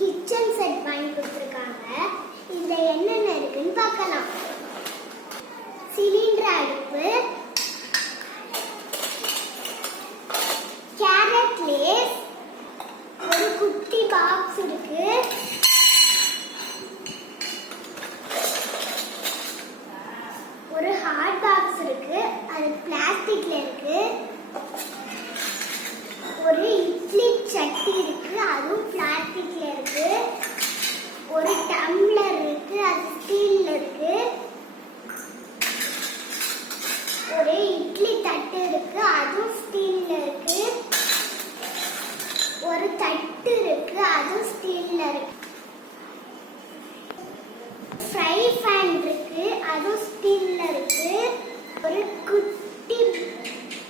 Kitchen set வாங்கி கொடுத்துருக்காங்க. இதுல என்னென்ன இருக்குன்னு பார்க்கலாம். சிலிண்டர் அடுப்பு, கேரட் லேஸ், ஒரு குட்டி பாக்ஸ் இருக்கு, ஒரு ஹார்ட் பாக்ஸ் இருக்கு, அது பிளாஸ்டிக்ல இருக்கு, ஒரு இட்லி சட்டி இருக்கு, அதுவும் பிளாஸ்டிக்ல இருக்கு, ஒரு டம்ளர் இருக்கு, அது ஸ்டீல்ல இருக்கு, ஒரு இட்லி தட்டு இருக்கு, அதுவும் ஸ்டீல்ல இருக்கு, ஒரு தட்டு இருக்கு, அதுவும் ஸ்டீல்ல இருக்கு, ஃப்ரை பேன் இருக்கு, அதுவும் ஸ்டீல்ல இருக்கு, ஒரு குட்டி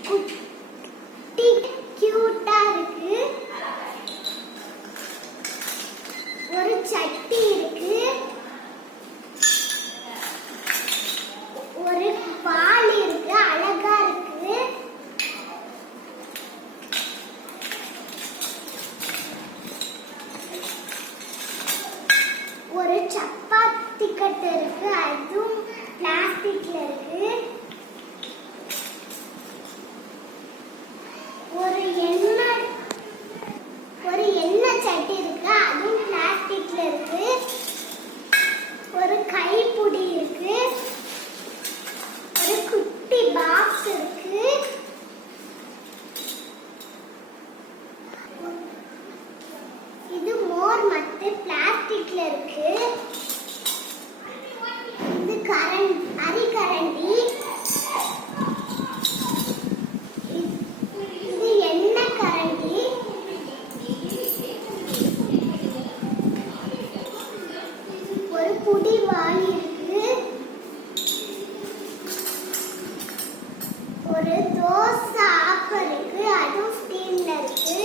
குட்டி கியூட்டா இருக்கு, ஒரு சட்டி இருக்கு, ஒரு பால் இருக்கு, அழகா இருக்கு, ஒரு சப்பாத்தி கட்டு இருக்கு, அதுவும் பிளாஸ்டிக்ல இருக்கு, ஒரு எண்ணெய் சட்டி இருக்கு, அதுவும் பிளாஸ்டிக்ல இருக்கு, ஒரு கைப்புடி இருக்கு, ஒரு குட்டி பாக்ஸ் இருக்கு, இது மோர் மத்து பிளாஸ்டிக்ல இருக்கு, இது அரிகரண்டி, இது எண்ணெய் கரண்டி, ஒரு புடி வாளி இருக்கு, ஒரு தோசை ஆப்பம் இருக்கு, அதுவும் ஸ்டீல்ல இருக்கு,